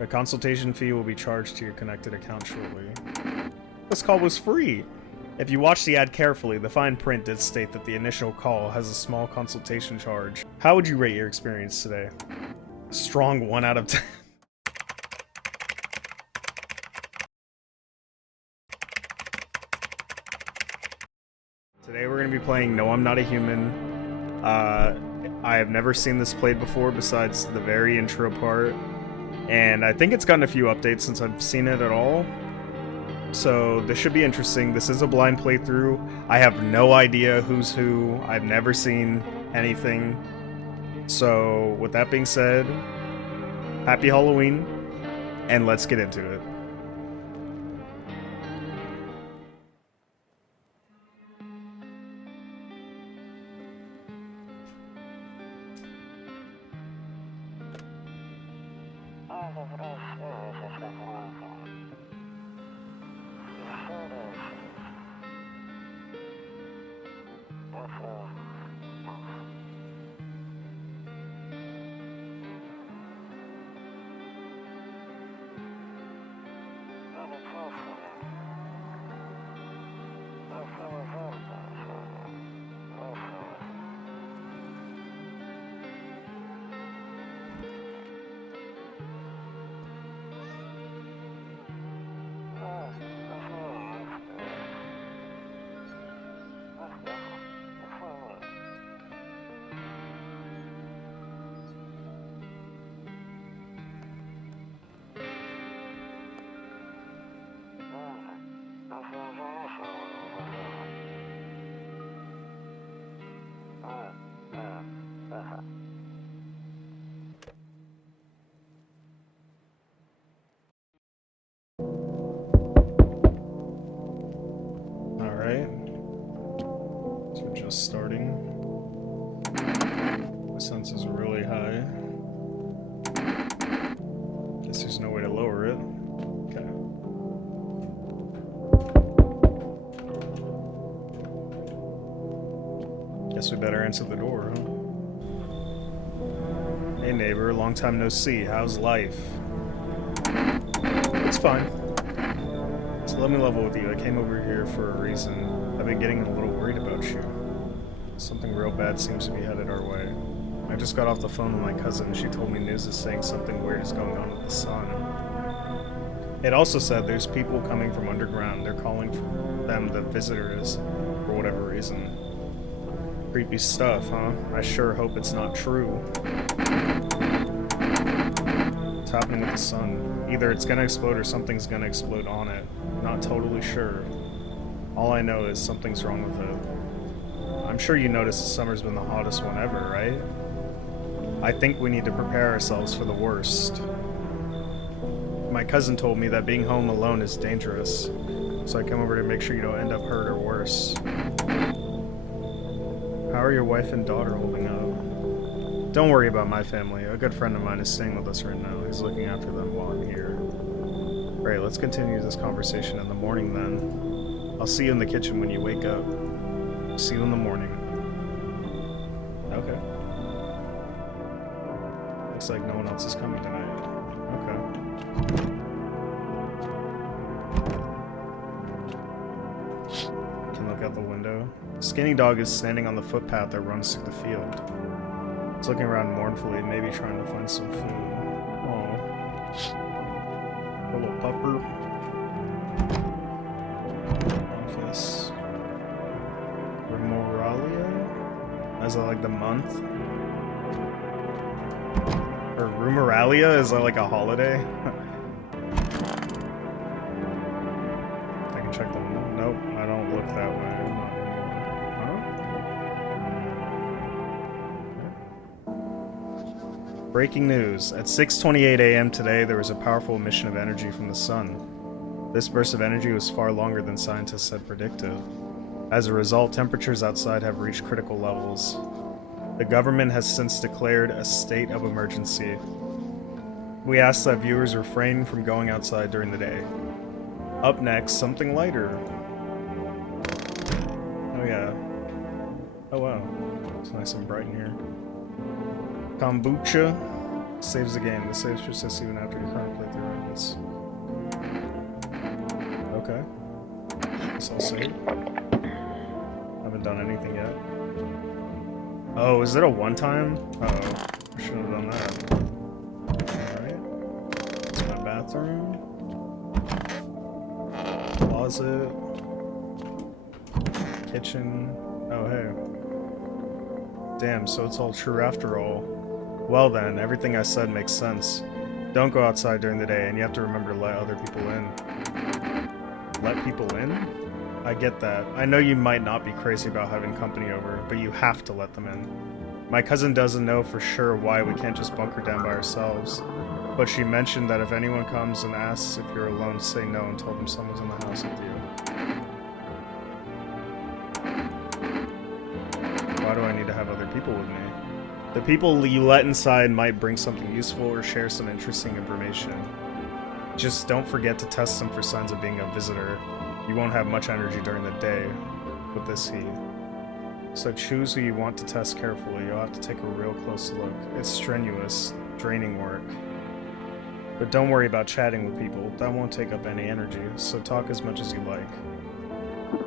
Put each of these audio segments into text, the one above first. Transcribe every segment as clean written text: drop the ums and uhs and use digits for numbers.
A consultation fee will be charged to your connected account shortly. This call was free! If you watch the ad carefully, the fine print did state that the initial call has a small consultation charge. How would you rate your experience today? Strong 1 out of 10. Today we're going to be playing No I'm Not a Human. I have never seen this played before besides the very intro part. And I think it's gotten a few updates since I've seen it at all. So this should be interesting. This is a blind playthrough. I have no idea who's who. I've never seen anything. So with that being said, happy Halloween, and let's get into it. Starting. My sense is really high. Guess there's no way to lower it. Okay. Guess we better answer the door, huh? Hey neighbor, long time no see. How's life? It's fine. So let me level with you. I came over here for a reason. I've been getting a little worried about you. Something real bad seems to be headed our way. I just got off the phone with my cousin. She told me news is saying something weird is going on with the sun. It also said there's people coming from underground. They're calling for them the visitors for whatever reason. Creepy stuff, huh? I sure hope it's not true. What's happening with the sun? Either it's gonna explode or something's gonna explode on it. Not totally sure. All I know is something's wrong with it. I'm sure you noticed the summer's been the hottest one ever, right? I think we need to prepare ourselves for the worst. My cousin told me that being home alone is dangerous, so I came over to make sure you don't end up hurt or worse. How are your wife and daughter holding up? Don't worry about my family. A good friend of mine is staying with us right now. He's looking after them while I'm here. Great, let's continue this conversation in the morning then. I'll see you in the kitchen when you wake up. See you in the morning. Okay. Looks like no one else is coming tonight. Okay. Can look out the window. Skinny dog is standing on the footpath that runs through the field. It's looking around mournfully, maybe trying to find some food. Aww. Little pupper. Office. Is that like the month? Or Rumeralia? Is that like a holiday? I can check the window. Nope, I don't look that way. Huh? Breaking news. At 6:28 a.m. today, there was a powerful emission of energy from the sun. This burst of energy was far longer than scientists had predicted. As a result, temperatures outside have reached critical levels. The government has since declared a state of emergency. We ask that viewers refrain from going outside during the day. Up next, something lighter. Oh yeah. Oh wow. It's nice and bright in here. Kombucha. Saves the game. The saves persist even after your current playthrough ends. Okay. Guess I'll save. Haven't done anything yet. Oh, is it a one-time? Uh-oh. I should have done that. Alright. It's my bathroom. Closet. Kitchen. Oh, hey. Damn, so it's all true after all. Well then, everything I said makes sense. Don't go outside during the day, and you have to remember to let other people in. Let people in? I get that. I know you might not be crazy about having company over, but you have to let them in. My cousin doesn't know for sure why we can't just bunker down by ourselves, but she mentioned that if anyone comes and asks if you're alone, say no and tell them someone's in the house with you. Why do I need to have other people with me? The people you let inside might bring something useful or share some interesting information. Just don't forget to test them for signs of being a visitor. You won't have much energy during the day with this heat. So choose who you want to test carefully. You'll have to take a real close look. It's strenuous, draining work. But don't worry about chatting with people. That won't take up any energy, so talk as much as you like.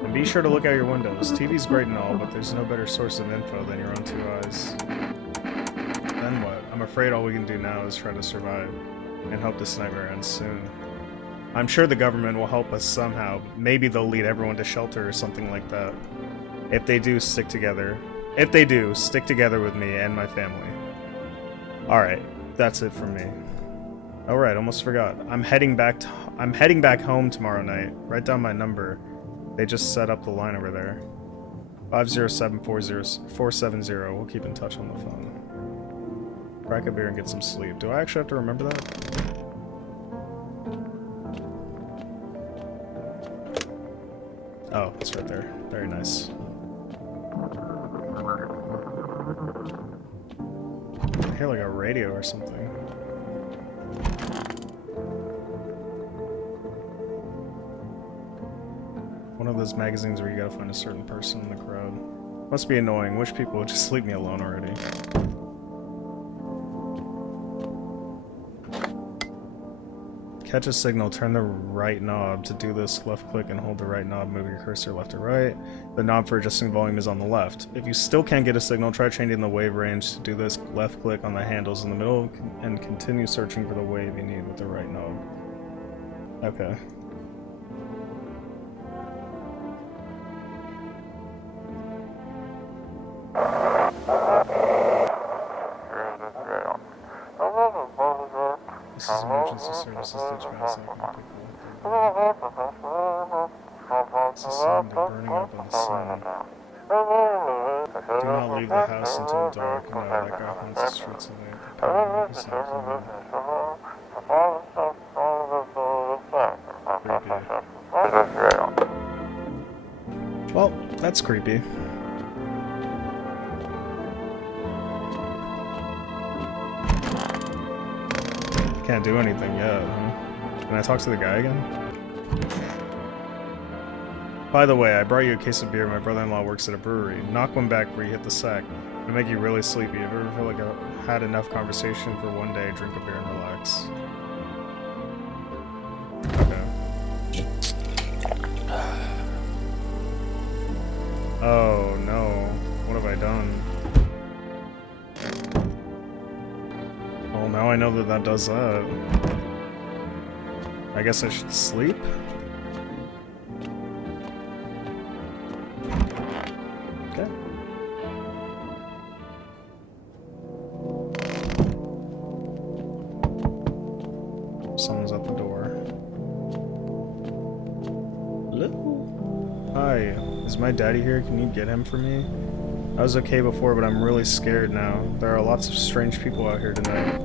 And be sure to look out your windows. TV's great and all, but there's no better source of info than your own two eyes. Then what? I'm afraid all we can do now is try to survive, and hope this nightmare ends soon. I'm sure the government will help us somehow. Maybe they'll lead everyone to shelter or something like that. If they do, stick together. If they do, stick together with me and my family. Alright, that's it from me. Alright, almost forgot. I'm heading back home tomorrow night. Write down my number. They just set up the line over there. 507-470. We'll keep in touch on the phone. Crack a beer and get some sleep. Do I actually have to remember that? Oh, it's right there. Very nice. I hear like a radio or something. One of those magazines where you gotta find a certain person in the crowd. Must be annoying. Wish people would just leave me alone already. Catch a signal, turn the right knob. To do this, left click and hold the right knob, move your cursor left to right. The knob for adjusting volume is on the left. If you still can't get a signal, try changing the wave range. To do this, left click on the handles in the middle and continue searching for the wave you need with the right knob. Okay. This is emergency services dispatch. It's a sign they're burning up on the scene. Do not leave the house until dark. No, that guy haunts the streets of Creepy. Well, that's creepy. Can't do anything yet, huh? Can I talk to the guy again? By the way, I brought you a case of beer. My brother-in-law works at a brewery. Knock one back before you hit the sack. It'll make you really sleepy. If you ever feel like I've had enough conversation for one day, drink a beer and relax. Okay. Oh no. What have I done? Well, now I know that that does that. I guess I should sleep? Okay. Someone's at the door. Hello? Hi, is my daddy here? Can you get him for me? I was okay before, but I'm really scared now. There are lots of strange people out here tonight.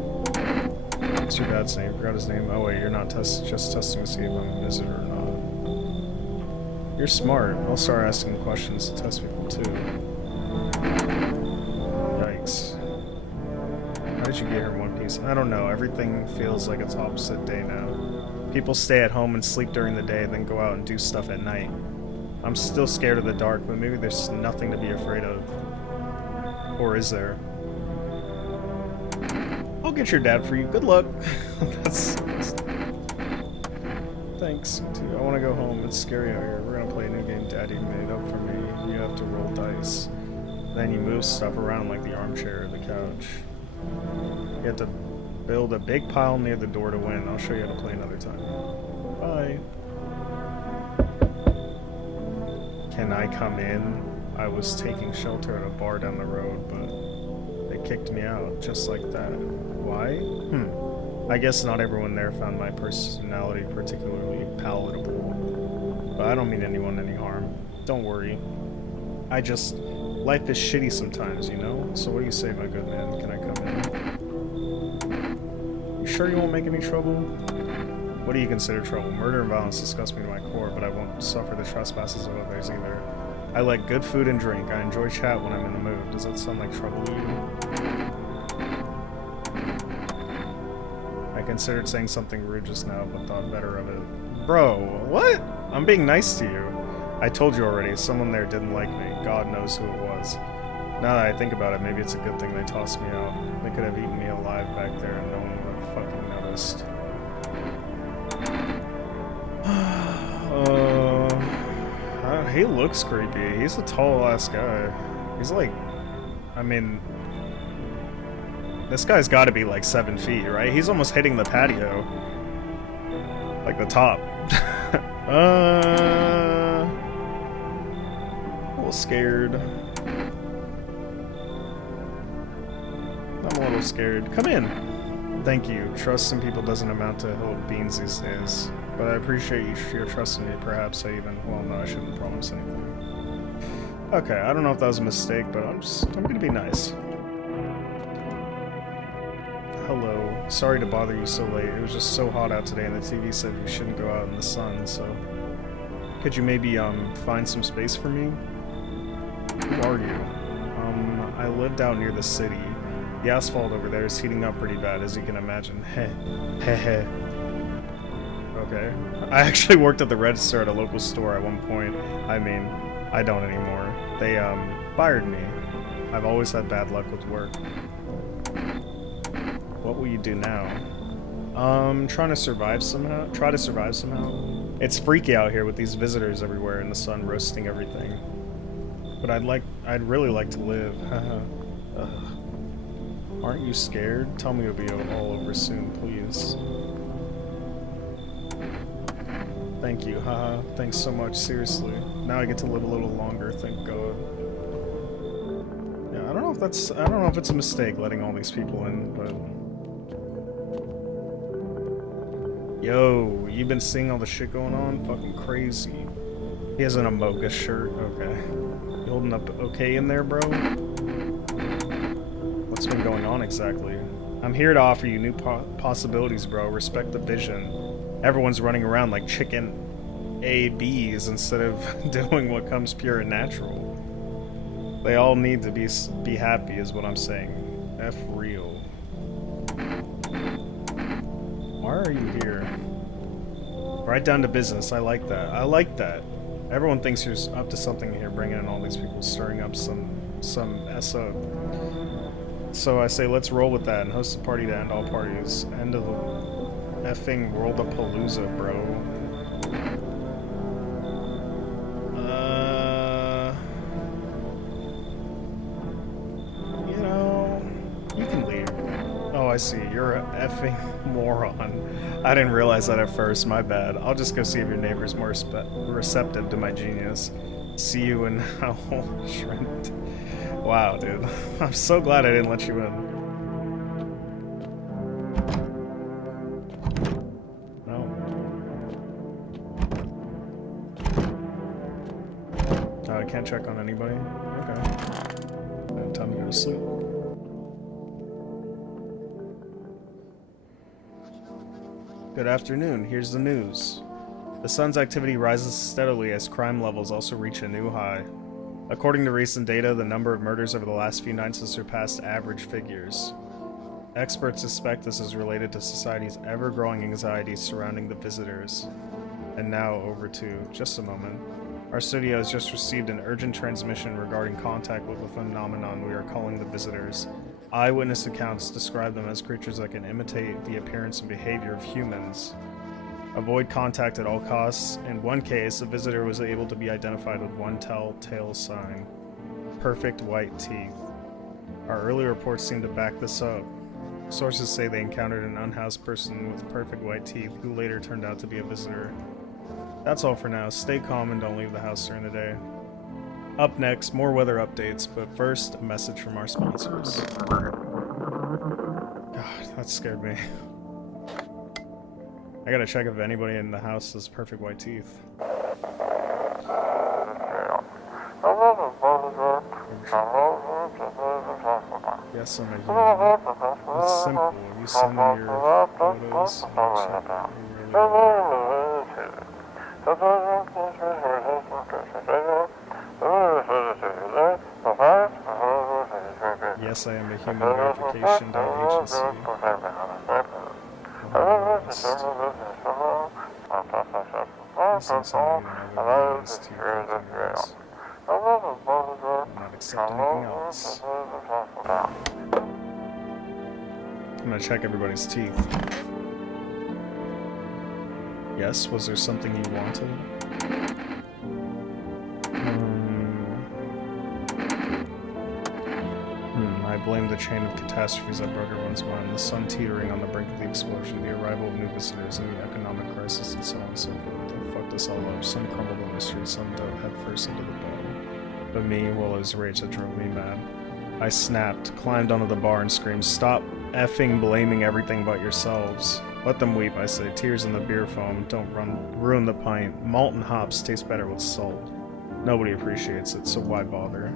What's your dad's name? Forgot his name. Oh wait, you're not just testing to see if I'm a visitor or not. You're smart. I'll start asking questions to test people too. Yikes. How did you get here in one piece? I don't know. Everything feels like it's opposite day now. People stay at home and sleep during the day, then go out and do stuff at night. I'm still scared of the dark, but maybe there's nothing to be afraid of. Or is there? I'll get your dad for you. Good luck. Thanks. Dude, I want to go home. It's scary out here. We're gonna play a new game Daddy made up for me. You have to roll dice. Then you move stuff around like the armchair or the couch. You have to build a big pile near the door to win. I'll show you how to play another time. Bye. Can I come in? I was taking shelter at a bar down the road, but they kicked me out just like that. Why? I guess not everyone there found my personality particularly palatable. But I don't mean anyone any harm. Don't worry. Life is shitty sometimes, you know? So what do you say, my good man? Can I come in? You sure you won't make any trouble? What do you consider trouble? Murder and violence disgust me to my core, but I won't suffer the trespasses of others either. I like good food and drink. I enjoy chat when I'm in the mood. Does that sound like trouble to you? I considered saying something rude just now, but thought better of it. Bro, what? I'm being nice to you. I told you already, someone there didn't like me. God knows who it was. Now that I think about it, maybe it's a good thing they tossed me out. They could have eaten me alive back there and no one would have fucking noticed. He looks creepy. He's a tall-ass guy. He's like... I mean... This guy's gotta be like 7 feet, right? He's almost hitting the patio. Like the top. A little scared. I'm a little scared. Come in! Thank you. Trust in people doesn't amount to hill of beans these days. But I appreciate your trust in me. Perhaps I even... Well, no, I shouldn't promise anything. Okay, I don't know if that was a mistake, but I'm gonna be nice. Hello. Sorry to bother you so late. It was just so hot out today and the TV said you shouldn't go out in the sun, so... Could you maybe, find some space for me? Who are you? I lived out near the city. The asphalt over there is heating up pretty bad, as you can imagine. Heh. Heh heh. Okay. I actually worked at the register at a local store at one point. I mean, I don't anymore. They, fired me. I've always had bad luck with work. What will you do now? Trying to survive somehow. Try to survive somehow. It's freaky out here with these visitors everywhere and the sun roasting everything. But I'd really like to live. Aren't you scared? Tell me it'll be all over soon, please. Thank you, haha. Thanks so much, seriously. Now I get to live a little longer, thank God. Yeah, I don't know if it's a mistake letting all these people in, but... Yo, you been seeing all the shit going on? Fucking crazy. He has an Amoga shirt, okay. You holding up okay in there, bro? What's been going on exactly? I'm here to offer you new possibilities, bro. Respect the vision. Everyone's running around like chicken ABs instead of doing what comes pure and natural. They all need to be happy is what I'm saying. F real. Why are you here? Right down to business. I like that. I like that. Everyone thinks you're up to something here, bringing in all these people, stirring up some SO. So I say let's roll with that and host a party to end all parties. End of the effing World-a-Palooza, bro. You know, you can leave. Oh, I see. You're a effing moron. I didn't realize that at first. My bad. I'll just go see if your neighbor's more receptive to my genius. See you in hell, Shrimp. Wow, dude. I'm so glad I didn't let you in. I can't check on anybody. Okay. Time to go to sleep. Good afternoon. Here's the news. The sun's activity rises steadily as crime levels also reach a new high. According to recent data, the number of murders over the last few nights has surpassed average figures. Experts suspect this is related to society's ever-growing anxiety surrounding the visitors. And now over to just a moment. Our studio has just received an urgent transmission regarding contact with a phenomenon we are calling the visitors. Eyewitness accounts describe them as creatures that can imitate the appearance and behavior of humans. Avoid contact at all costs. In one case, a visitor was able to be identified with one telltale sign: perfect white teeth. Our early reports seem to back this up. Sources say they encountered an unhoused person with perfect white teeth who later turned out to be a visitor. That's all for now. Stay calm and don't leave the house during the day. Up next, more weather updates, but first, a message from our sponsors. God, that scared me. I gotta check if anybody in the house has perfect white teeth. Yes, I'm a human. It's simple. You send me your photos. Yes, I am a human verification.agency. I'm not accepting anything else. I'm gonna check everybody's teeth. Yes, was there something you wanted? I blame the chain of catastrophes that broke everyone's mind. The sun teetering on the brink of the explosion, the arrival of new visitors, and the economic crisis, and so on and so forth. They fucked us all up. Some crumbled in the street, some dove headfirst into the bottle. But me, well, it was rage that drove me mad. I snapped, climbed onto the bar, and screamed, "Stop effing blaming everything but yourselves." Let them weep, I say. Tears in the beer foam don't ruin the pint. Malt and hops taste better with salt. Nobody appreciates it, so why bother?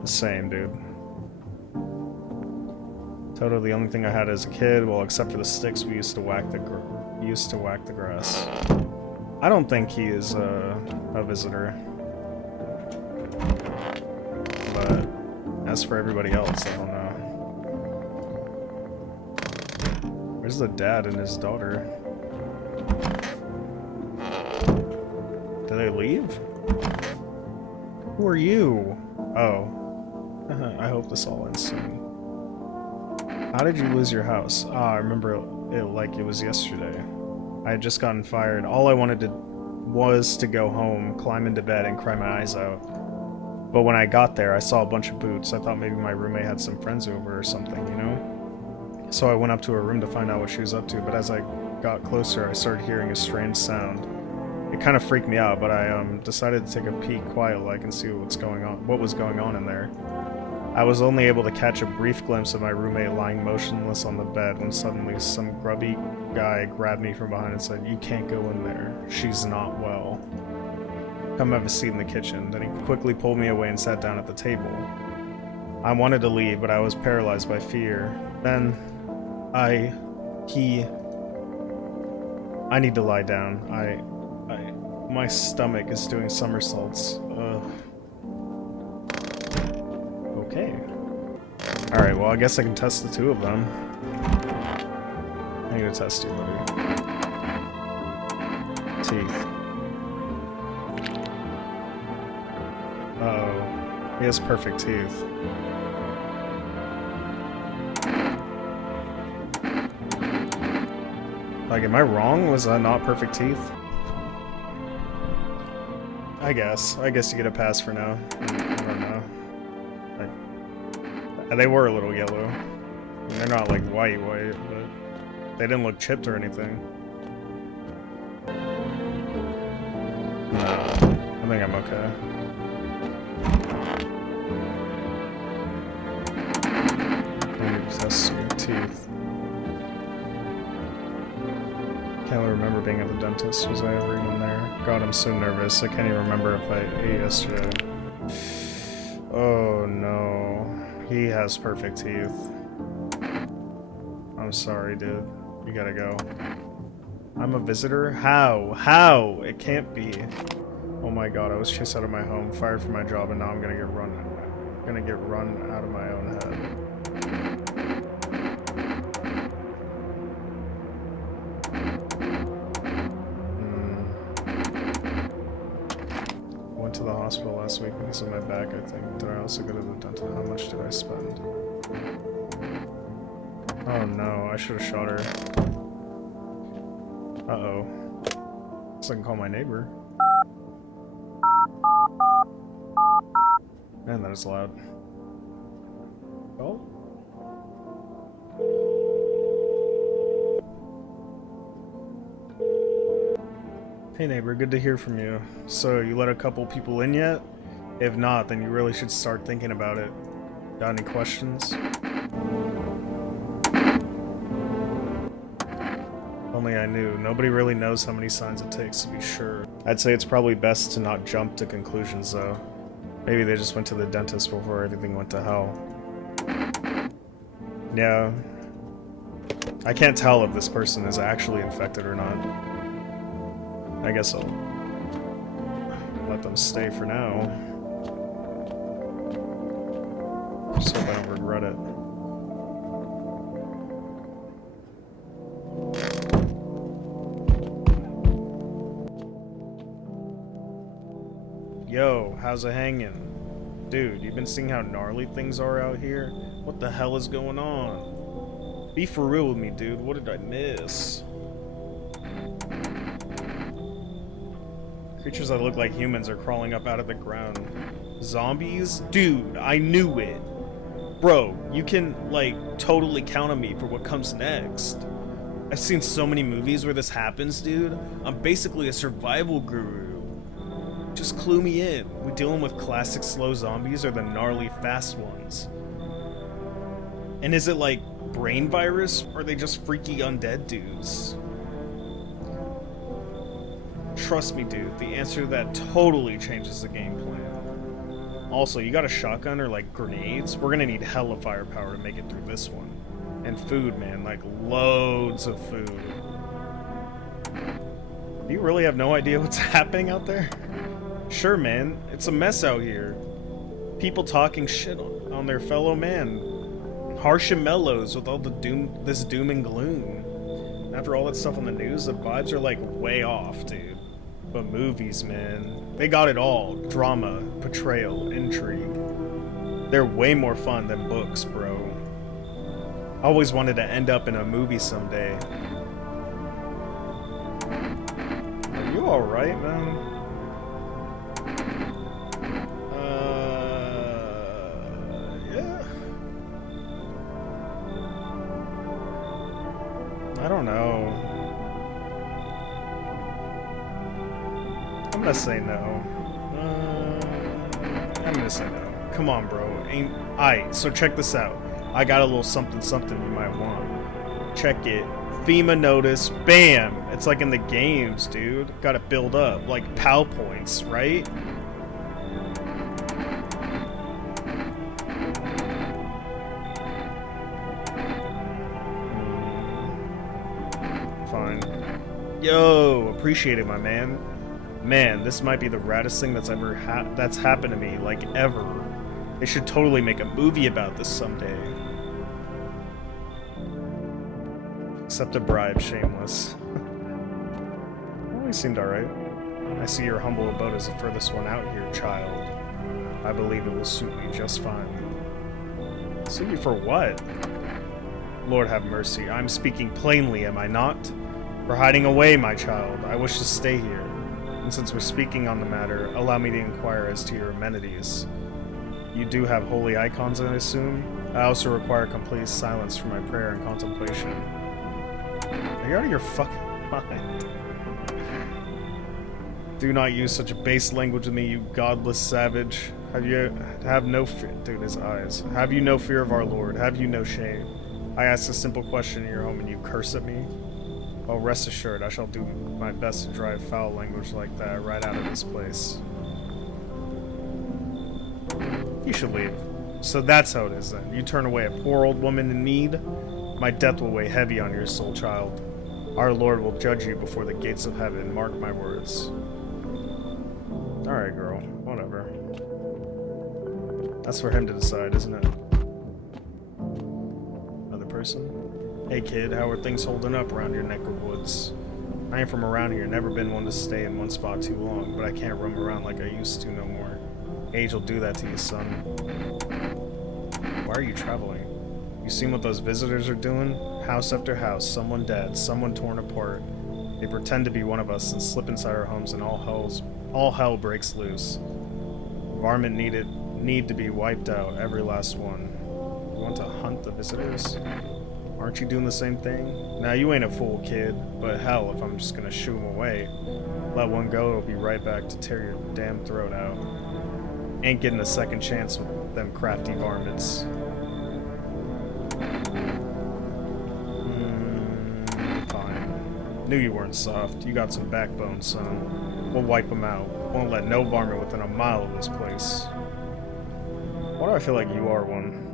The same, dude. Totally the only thing I had as a kid, well, except for the sticks we used to whack the grass. I don't think he is a visitor. But as for everybody else, I don't know. Where's the dad and his daughter? Did they leave? Who are you? Oh. I hope this all ends soon. How did you lose your house? I remember it like it was yesterday. I had just gotten fired. All I wanted was to go home, climb into bed, and cry my eyes out. But when I got there, I saw a bunch of boots. I thought maybe my roommate had some friends over or something, you know? So I went up to her room to find out what she was up to, but as I got closer, I started hearing a strange sound. It kind of freaked me out, but I decided to take a peek quiet-like and see what was going on in there. I was only able to catch a brief glimpse of my roommate lying motionless on the bed when suddenly some grubby guy grabbed me from behind and said, "You can't go in there. She's not well. Come have a seat in the kitchen." Then he quickly pulled me away and sat down at the table. I wanted to leave, but I was paralyzed by fear. Then, I need to lie down. My stomach is doing somersaults. Ugh. Okay. Alright, well, I guess I can test the two of them. I need to test you, buddy. Teeth. Uh-oh. He has perfect teeth. Like, am I wrong? Was that not perfect teeth? I guess you get a pass for now. I don't know. They were a little yellow. I mean, they're not like white, but they didn't look chipped or anything. No, I think I'm okay. I need to test your teeth. Can't really remember being at the dentist. Was I ever even there? God, I'm so nervous. I can't even remember if I ate yesterday. Oh no. He has perfect teeth. I'm sorry, dude. You gotta go. I'm a visitor? How? How? It can't be. Oh my god, I was chased out of my home, fired from my job, and now I'm gonna get run out of my own head. to the hospital last week because of my back, I think. Did I also go to the dentist? How much did I spend? Oh no, I should have shot her. Uh-oh. So I can call my neighbor. Man, that is loud. Oh. Hey neighbor, good to hear from you. So, you let a couple people in yet? If not, then you really should start thinking about it. Got any questions? Only I knew. Nobody really knows how many signs it takes to be sure. I'd say it's probably best to not jump to conclusions though. Maybe they just went to the dentist before everything went to hell. Yeah. I can't tell if this person is actually infected or not. I guess I'll let them stay for now. Just hope I don't regret it. Yo, how's it hanging? Dude, you've been seeing how gnarly things are out here? What the hell is going on? Be for real with me, dude. What did I miss? Creatures that look like humans are crawling up out of the ground. Zombies? Dude, I knew it. Bro, you can, like, totally count on me for what comes next. I've seen so many movies where this happens, dude. I'm basically a survival guru. Just clue me in. We dealing with classic slow zombies or the gnarly fast ones? And is it like brain virus, or are they just freaky undead dudes? Trust me, dude, the answer to that totally changes the game plan. Also, you got a shotgun or like grenades? We're gonna need hella firepower to make it through this one. And food, man, like loads of food. Do you really have no idea what's happening out there? Sure, man, it's a mess out here. People talking shit on their fellow man. Harsh and mellows with all the this doom and gloom. After all that stuff on the news, the vibes are like way off, dude. But movies, man, they got it all. Drama, betrayal, intrigue. They're way more fun than books, bro. I always wanted to end up in a movie someday. Are you alright, man? Yeah. I don't know. I'm gonna say no. I'm gonna say no. Come on, bro. Aight, so check this out. I got a little something something you might want. Check it. FEMA notice. Bam! It's like in the games, dude. Gotta build up. Like POW points, right? Fine. Yo, appreciate it, my man. Man, this might be the raddest thing that's ever that's happened to me, like ever. They should totally make a movie about this someday. Accept a bribe, shameless. Well, he seemed alright. I see your humble abode is the furthest one out here, child. I believe it will suit me just fine. Suit you for what? Lord have mercy, I'm speaking plainly, am I not? For hiding away, my child, I wish to stay here. And since we're speaking on the matter, allow me to inquire as to your amenities. You do have holy icons, I assume? I also require complete silence for my prayer and contemplation. Are you out of your fucking mind? Do not use such a base language with me, you godless savage. Have no fear, dude, his eyes. Have you no fear of our Lord? Have you no shame? I ask a simple question in your home and you curse at me? Oh, rest assured, I shall do my best to drive foul language like that right out of this place. You should leave. So that's how it is then. You turn away a poor old woman in need? My death will weigh heavy on your soul, child. Our Lord will judge you before the gates of heaven, mark my words. Alright, girl. Whatever. That's for him to decide, isn't it? Another person? Hey kid, how are things holding up around your neck of woods? I ain't from around here, never been one to stay in one spot too long, but I can't roam around like I used to no more. Age will do that to you, son. Why are you traveling? You seen what those visitors are doing? House after house, someone dead, someone torn apart. They pretend to be one of us and slip inside our homes and all hell breaks loose. Varmint need to be wiped out, every last one. You want to hunt the visitors? Aren't you doing the same thing? Now you ain't a fool, kid, but hell, if I'm just gonna shoo him away, let one go, it'll be right back to tear your damn throat out. Ain't getting a second chance with them crafty varmints. Fine. Knew you weren't soft. You got some backbone, son. We'll wipe them out. Won't let no varmint within a mile of this place. Why do I feel like you are one?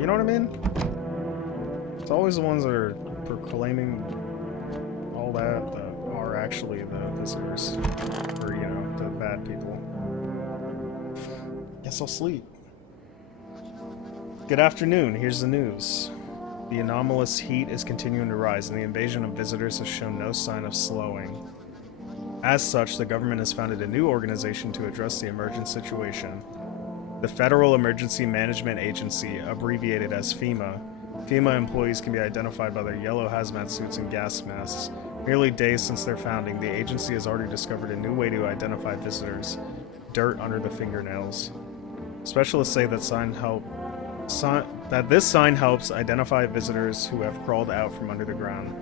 You know what I mean? It's always the ones that are proclaiming all that are actually the visitors. Or, you know, the bad people. Guess I'll sleep. Good afternoon, here's the news. The anomalous heat is continuing to rise, and the invasion of visitors has shown no sign of slowing. As such, the government has founded a new organization to address the emergent situation. The Federal Emergency Management Agency, abbreviated as FEMA. FEMA employees can be identified by their yellow hazmat suits and gas masks. Merely days since their founding, the agency has already discovered a new way to identify visitors: dirt under the fingernails. Specialists say that this sign helps identify visitors who have crawled out from under the ground.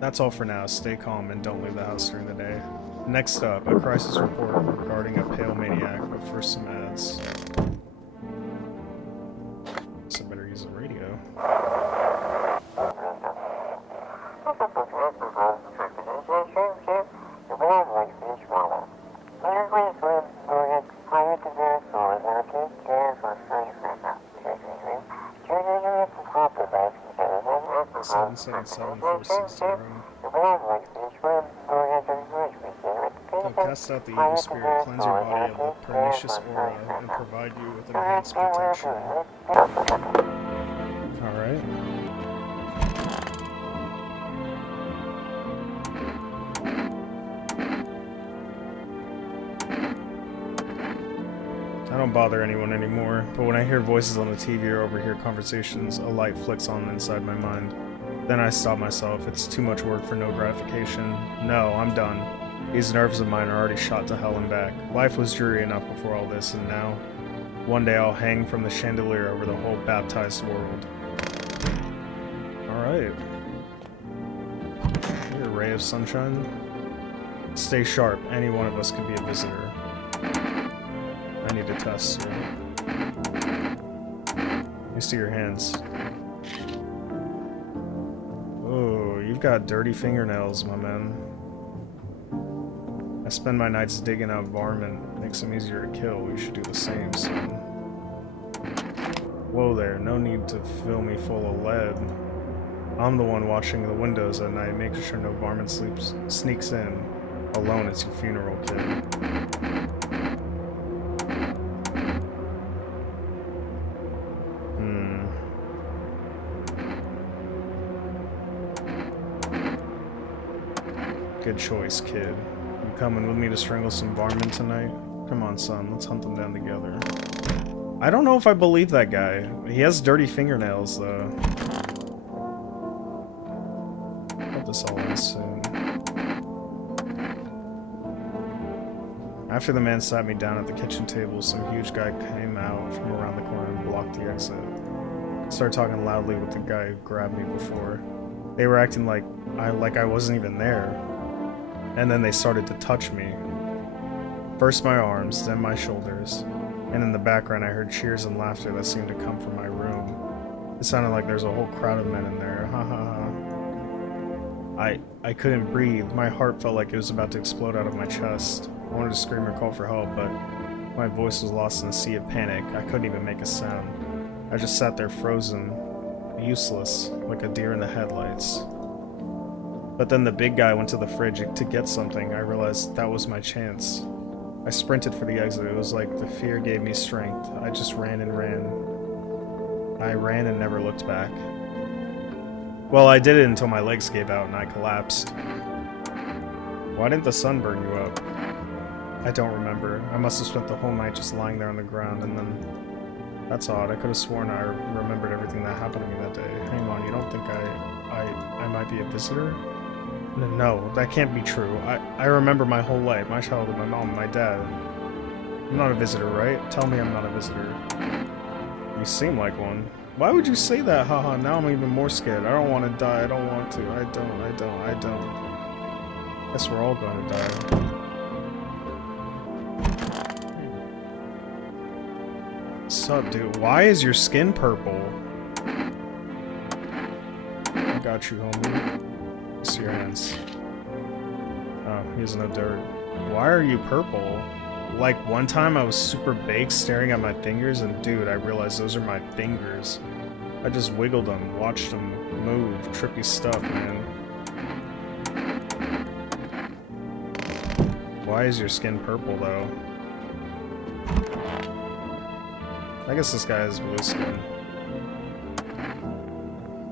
That's all for now. Stay calm and don't leave the house during the day. Next up, a crisis report regarding a pale maniac, but first some ads. So I better use the radio. Seven 460. They'll cast out the evil spirit, cleanse your body of the pernicious aura, and provide you with enhanced protection. Alright. I don't bother anyone anymore, but when I hear voices on the TV or overhear conversations, a light flicks on inside my mind. Then I stop myself. It's too much work for no gratification. No, I'm done. These nerves of mine are already shot to hell and back. Life was dreary enough before all this, and now, one day I'll hang from the chandelier over the whole baptized world. Alright. You're a ray of sunshine. Stay sharp. Any one of us could be a visitor. I need to test you. Let me see your hands. Oh, you've got dirty fingernails, my man. I spend my nights digging out varmint. Makes them easier to kill. You should do the same, son. Whoa there, no need to fill me full of lead. I'm the one watching the windows at night, making sure no varmint sneaks in. Alone, it's your funeral, kid. Good choice, kid. You coming with me to strangle some varmint tonight? Come on, son, let's hunt them down together. I don't know if I believe that guy. He has dirty fingernails, though. Hope this all ends soon. After the man sat me down at the kitchen table, some huge guy came out from around the corner and blocked the exit. I started talking loudly with the guy who grabbed me before. They were acting like I wasn't even there. And then they started to touch me. First my arms, then my shoulders. And in the background I heard cheers and laughter that seemed to come from my room. It sounded like there's a whole crowd of men in there. Ha ha ha. I couldn't breathe. My heart felt like it was about to explode out of my chest. I wanted to scream or call for help, but my voice was lost in a sea of panic. I couldn't even make a sound. I just sat there frozen, useless, like a deer in the headlights. But then the big guy went to the fridge to get something. I realized that was my chance. I sprinted for the exit. It was like the fear gave me strength. I just ran and ran. I ran and never looked back. Well, I did it until my legs gave out and I collapsed. Why didn't the sun burn you up? I don't remember. I must have spent the whole night just lying there on the ground and then... That's odd. I could have sworn I remembered everything that happened to me that day. Hang on, you don't think I might be a visitor? No, that can't be true. I remember my whole life. My childhood, my mom, my dad. I'm not a visitor, right? Tell me I'm not a visitor. You seem like one. Why would you say that? Haha, now I'm even more scared. I don't want to die. I don't want to. I don't. Guess we're all going to die. Sup, dude? Why is your skin purple? I got you, homie. See your hands. Oh, he has no dirt. Why are you purple? Like, one time I was super baked staring at my fingers, and dude, I realized those are my fingers. I just wiggled them, watched them move. Trippy stuff, man. Why is your skin purple, though? I guess this guy has blue skin.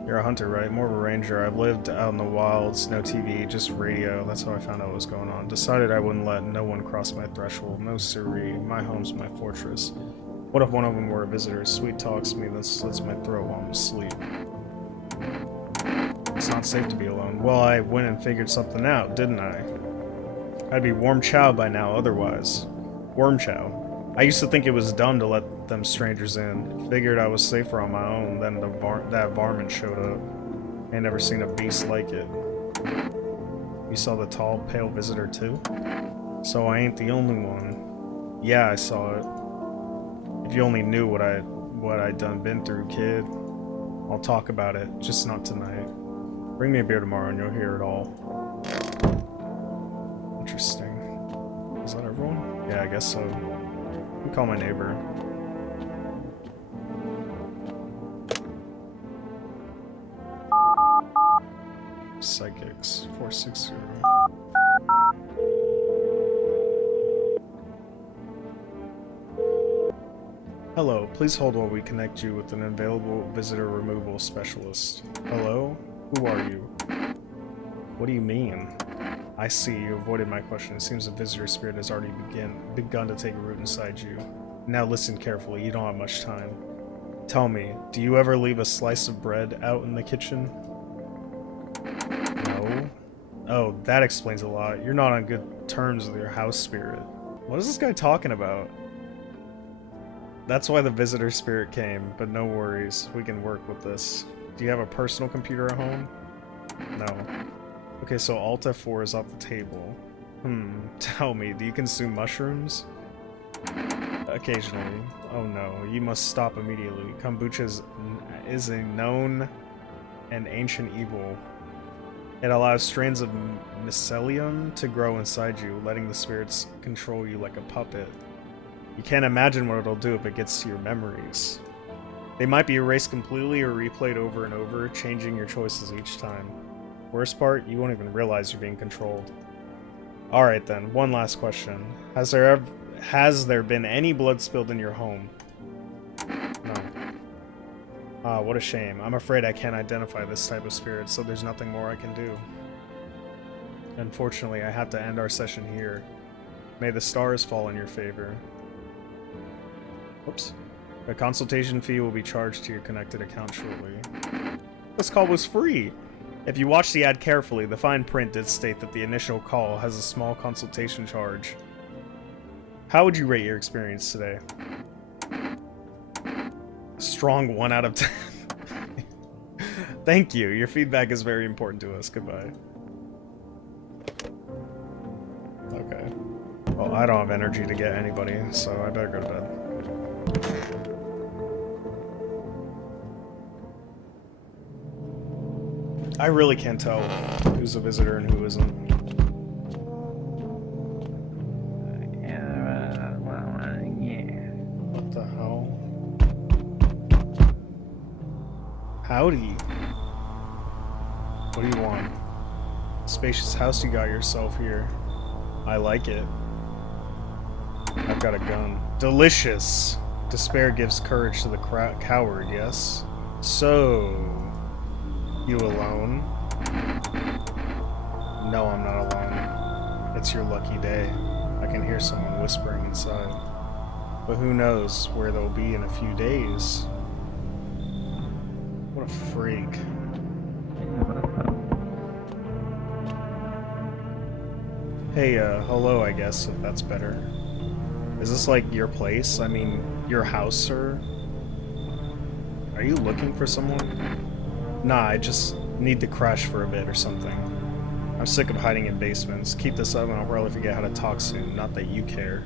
You're a hunter, right? More of a ranger. I've lived out in the wilds, no TV, just radio. That's how I found out what was going on. Decided I wouldn't let no one cross my threshold. No siree. My home's my fortress. What if one of them were a visitor? Sweet talks me, then slits my throat while I'm asleep. It's not safe to be alone. Well, I went and figured something out, didn't I? I'd be warm chow by now otherwise. Worm chow. I used to think it was dumb to let them strangers in. Figured I was safer on my own, then that varmint showed up. Ain't never seen a beast like it. You saw the tall, pale visitor too? So I ain't the only one. Yeah, I saw it. If you only knew what I'd done been through, kid. I'll talk about it, just not tonight. Bring me a beer tomorrow and you'll hear it all. Interesting. Is that everyone? Yeah, I guess so. I'll call my neighbor. Psychics 460. Hello, please hold while we connect you with an available visitor removal specialist. Hello? Who are you? What do you mean? I see, you avoided my question. It seems the visitor spirit has already begun to take root inside you. Now listen carefully, you don't have much time. Tell me, do you ever leave a slice of bread out in the kitchen? No. Oh, that explains a lot. You're not on good terms with your house spirit. What is this guy talking about? That's why the visitor spirit came, but no worries, we can work with this. Do you have a personal computer at home? No. Okay, so Alt F4 is off the table. Tell me, do you consume mushrooms? Occasionally. Oh no, you must stop immediately. Kombucha is a known and ancient evil. It allows strains of mycelium to grow inside you, letting the spirits control you like a puppet. You can't imagine what it'll do if it gets to your memories. They might be erased completely or replayed over and over, changing your choices each time. Worst part, you won't even realize you're being controlled. Alright then, one last question. Has there been any blood spilled in your home? No. Ah, what a shame. I'm afraid I can't identify this type of spirit, so there's nothing more I can do. Unfortunately, I have to end our session here. May the stars fall in your favor. Whoops. A consultation fee will be charged to your connected account shortly. This call was free! If you watch the ad carefully, the fine print did state that the initial call has a small consultation charge. How would you rate your experience today? Strong 1 out of 10. Thank you. Your feedback is very important to us. Goodbye. Okay. Well, I don't have energy to get anybody, so I better go to bed. I really can't tell who's a visitor and who isn't. What the hell? Howdy. What do you want? Spacious house you got yourself here. I like it. I've got a gun. Delicious! Despair gives courage to the coward, yes? So... You alone? No, I'm not alone. It's your lucky day. I can hear someone whispering inside. But who knows where they'll be in a few days? What a freak. Hey, hello, I guess, if that's better. Is this like your place? I mean, your house, sir? Are you looking for someone? Nah, I just need to crash for a bit or something. I'm sick of hiding in basements. Keep this up and I'll probably forget how to talk soon. Not that you care.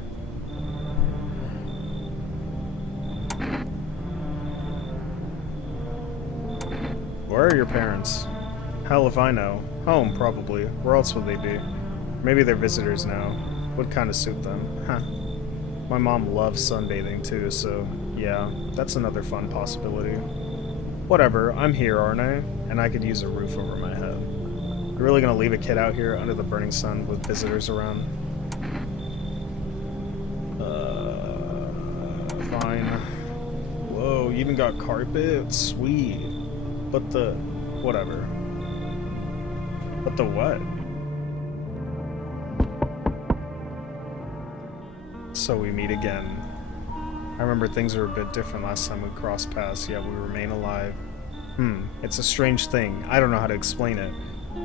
Where are your parents? Hell if I know. Home, probably. Where else would they be? Maybe they're visitors now. Would kinda suit them. Huh. My mom loves sunbathing too, so yeah, that's another fun possibility. Whatever, I'm here, aren't I? And I could use a roof over my head. You're really gonna leave a kid out here under the burning sun with visitors around? Fine. Whoa, you even got carpet? Sweet. But the... whatever. But the what? So we meet again. I remember things were a bit different last time we crossed paths, yet we remain alive. It's a strange thing. I don't know how to explain it.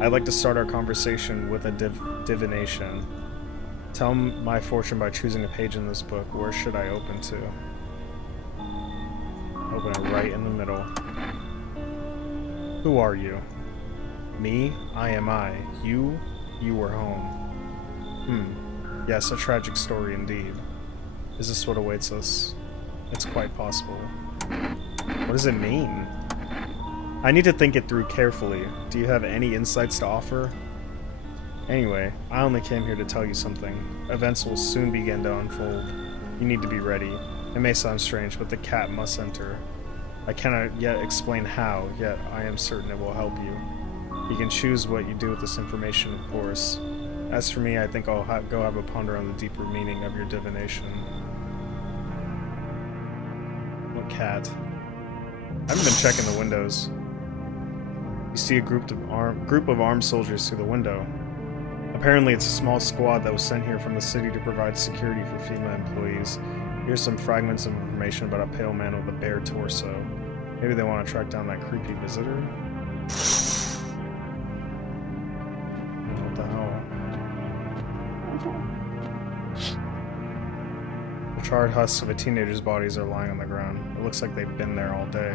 I'd like to start our conversation with a divination. Tell my fortune by choosing a page in this book. Where should I open to? Open it right in the middle. Who are you? Me? I am I. You? You were home. Yes, a tragic story indeed. Is this what awaits us? It's quite possible. What does it mean? I need to think it through carefully. Do you have any insights to offer? Anyway, I only came here to tell you something. Events will soon begin to unfold. You need to be ready. It may sound strange, but the cat must enter. I cannot yet explain how, yet I am certain it will help you. You can choose what you do with this information, of course. As for me, I think I'll go have a ponder on the deeper meaning of your divination. What cat? I haven't been checking the windows. You see a group of armed soldiers through the window. Apparently it's a small squad that was sent here from the city to provide security for FEMA employees. Here's some fragments of information about a pale man with a bare torso. Maybe they want to track down that creepy visitor? What the hell? The charred husks of a teenager's bodies are lying on the ground. It looks like they've been there all day.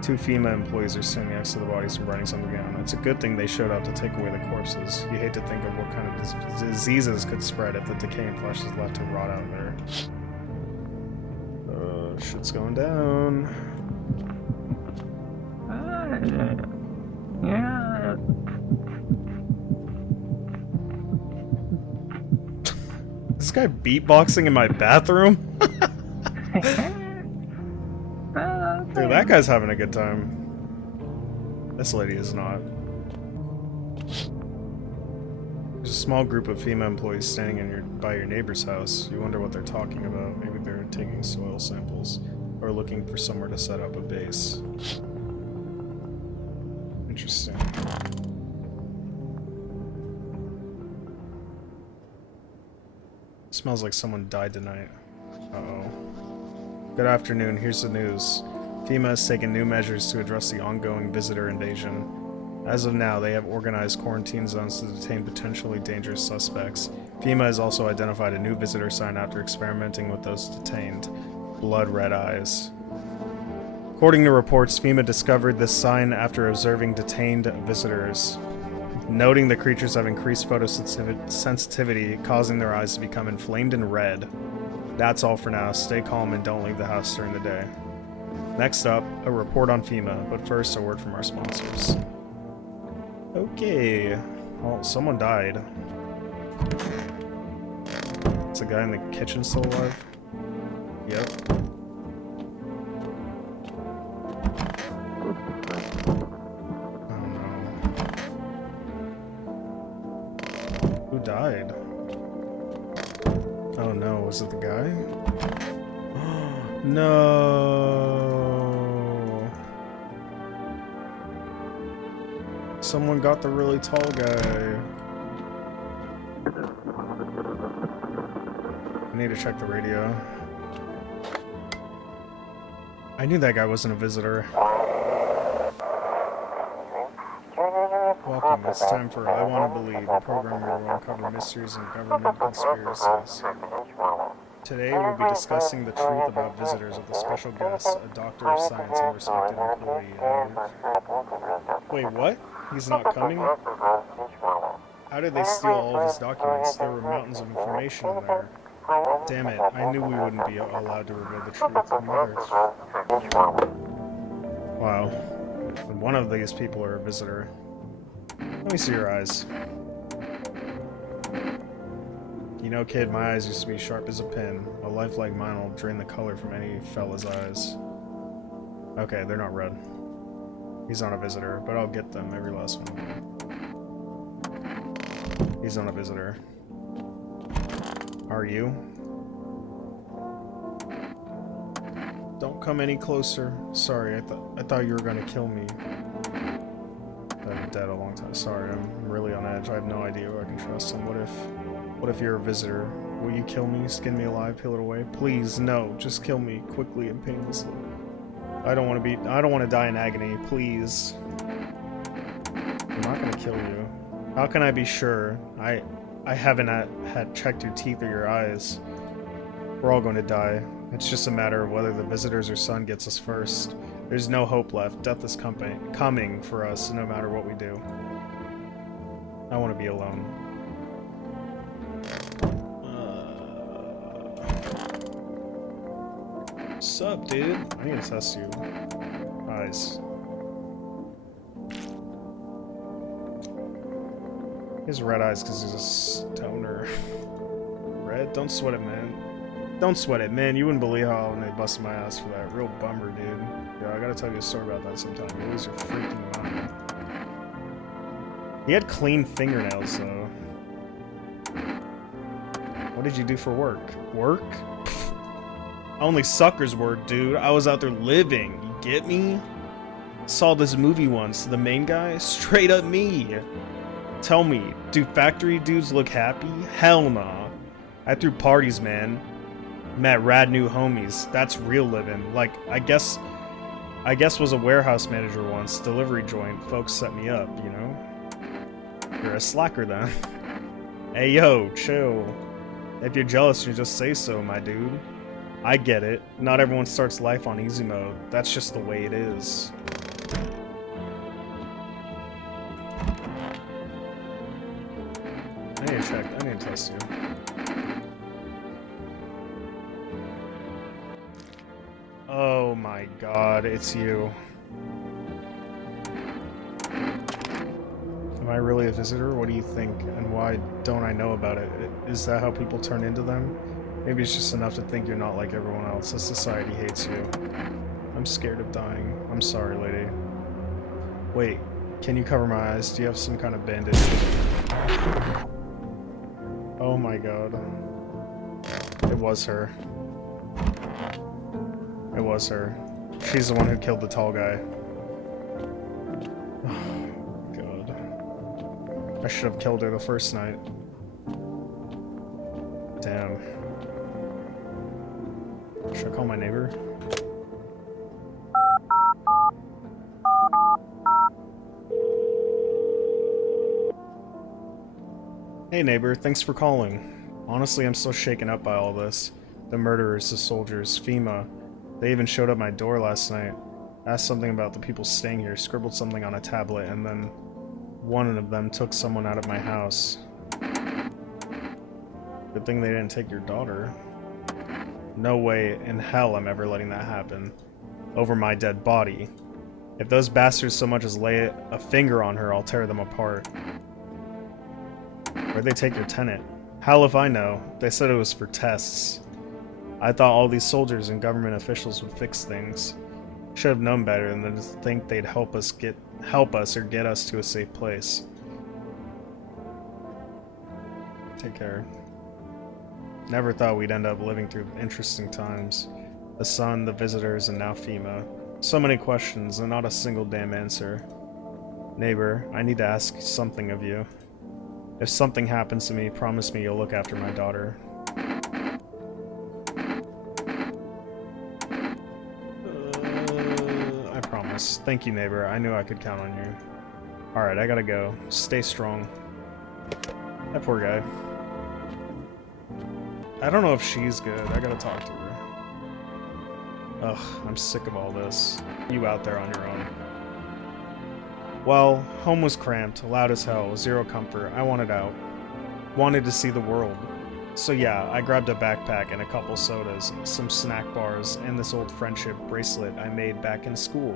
2 FEMA employees are standing next to the bodies and writing something down. It's a good thing they showed up to take away the corpses. You hate to think of what kind of diseases could spread if the decaying flesh is left to rot out there. Shit's going down. Yeah. This guy beatboxing in my bathroom? Dude, that guy's having a good time. This lady is not. There's a small group of FEMA employees standing by your neighbor's house. You wonder what they're talking about. Maybe they're taking soil samples or looking for somewhere to set up a base. Interesting. Smells like someone died tonight. Uh-oh. Good afternoon, here's the news. FEMA has taken new measures to address the ongoing visitor invasion. As of now, they have organized quarantine zones to detain potentially dangerous suspects. FEMA has also identified a new visitor sign after experimenting with those detained. Blood red eyes. According to reports, FEMA discovered this sign after observing detained visitors, noting the creatures have increased photosensitivity, causing their eyes to become inflamed and red. That's all for now. Stay calm and don't leave the house during the day. Next up, a report on FEMA, but first a word from our sponsors. Okay. Well, someone died. Is the guy in the kitchen still alive? Yep. Oh no. Who died? Oh no, was it the guy? No. Someone got the really tall guy. I need to check the radio. I knew that guy wasn't a visitor. Welcome, it's time for I Want to Believe, a program where we'll uncover mysteries and government conspiracies. Today we'll be discussing the truth about visitors with a special guest, a doctor of science and respected employee. Wait, what? He's not coming? How did they steal all of his documents? There were mountains of information in there. Damn it, I knew we wouldn't be allowed to reveal the truth. Wow. One of these people are a visitor. Let me see your eyes. You know, kid, my eyes used to be sharp as a pin. A life like mine will drain the color from any fella's eyes. Okay, they're not red. He's not a visitor, but I'll get them, every last one of them. He's not a visitor. Are you? Don't come any closer. Sorry, I thought you were gonna kill me. I've been dead a long time. Sorry, I'm really on edge. I have no idea who I can trust him. What if you're a visitor? Will you kill me, skin me alive, peel it away? Please, no. Just kill me quickly and painlessly. I don't want to die in agony. Please. I'm not gonna kill you. How can I be sure? I haven't had checked your teeth or your eyes. We're all going to die. It's just a matter of whether the visitor's or son gets us first. There's no hope left. Death is coming for us no matter what we do. I want to be alone. Sup, dude? I need to test you. Eyes. He has red eyes because he's a stoner. Red? Don't sweat it, man. Don't sweat it, man. You wouldn't believe how they busted my ass for that. Real bummer, dude. Yeah, I gotta tell you a story about that sometime. You lose your freaking mind. He had clean fingernails, though. What did you do for work? Work? Pfft. Only suckers work, dude. I was out there living. You get me? Saw this movie once. The main guy? Straight up me. Tell me, do factory dudes look happy? Hell nah. I threw parties, man. Met rad new homies. That's real living. Like, I guess was a warehouse manager once. Delivery joint. Folks set me up, you know? You're a slacker then. Hey yo, chill. If you're jealous, you just say so, my dude. I get it. Not everyone starts life on easy mode. That's just the way it is. I need to check. I need to test you. Oh my god, it's you. Am I really a visitor? What do you think? And why don't I know about it? Is that how people turn into them? Maybe it's just enough to think you're not like everyone else. The society hates you. I'm scared of dying. I'm sorry, lady. Wait, can you cover my eyes? Do you have some kind of bandage? Oh my god. It was her. It was her. She's the one who killed the tall guy. Oh god. I should have killed her the first night. Damn. Should I call my neighbor? Hey neighbor, thanks for calling. Honestly, I'm still shaken up by all this. The murderers, the soldiers, FEMA. They even showed up my door last night. Asked something about the people staying here, scribbled something on a tablet, and then one of them took someone out of my house. Good thing they didn't take your daughter. No way in hell I'm ever letting that happen. Over my dead body. If those bastards so much as lay a finger on her, I'll tear them apart. Where'd they take your tenant? Hell if I know. They said it was for tests. I thought all these soldiers and government officials would fix things. Should have known better than to think they'd help us or get us to a safe place. Take care. Never thought we'd end up living through interesting times. The sun, the visitors, and now FEMA. So many questions and not a single damn answer. Neighbor, I need to ask something of you. If something happens to me, promise me you'll look after my daughter. I promise. Thank you, neighbor. I knew I could count on you. Alright, I gotta go. Stay strong. That poor guy. I don't know if she's good. I gotta talk to her. Ugh, I'm sick of all this. You out there on your own. Well, home was cramped, loud as hell, zero comfort. I wanted out. Wanted to see the world. So yeah, I grabbed a backpack and a couple sodas, some snack bars, and this old friendship bracelet I made back in school.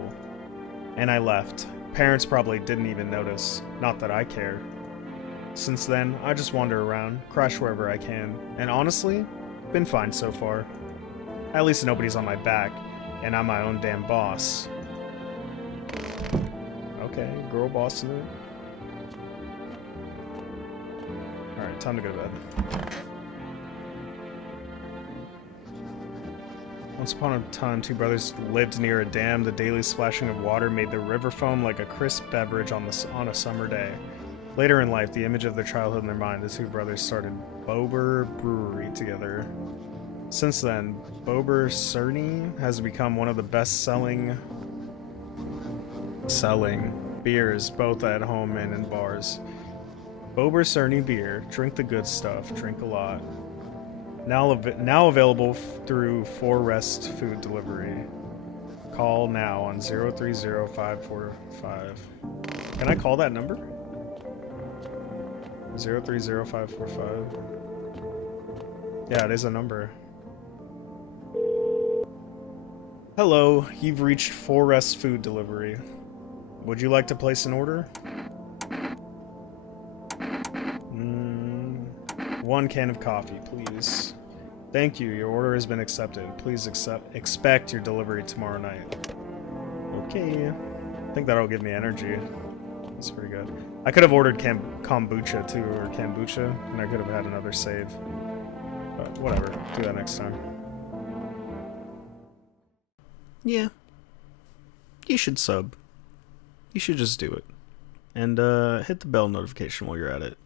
And I left. Parents probably didn't even notice. Not that I care. Since then, I just wander around, crash wherever I can, and honestly, been fine so far. At least nobody's on my back, and I'm my own damn boss. Okay, girl bossing it. Alright, time to go to bed. Once upon a time, two brothers lived near a dam. The daily splashing of water made the river foam like a crisp beverage on a summer day. Later in life, the image of their childhood in their mind, the two brothers started Bober Brewery together. Since then, Bober Cerny has become one of the best-selling beers, both at home and in bars. Bober Cerny beer, drink the good stuff, drink a lot. Now available through 4Rest food delivery. Call now on 030-545. Can I call that number? 030-545. Yeah, it is a number. Hello, you've reached 4Rest food delivery. Would you like to place an order? 1 can of coffee, please. Thank you, your order has been accepted. Please expect your delivery tomorrow night. Okay. I think that'll give me energy. That's pretty good. I could have ordered kombucha too, or kombucha, and I could have had another save. But whatever, do that next time. Yeah. You should sub. You should just do it. And hit the bell notification while you're at it.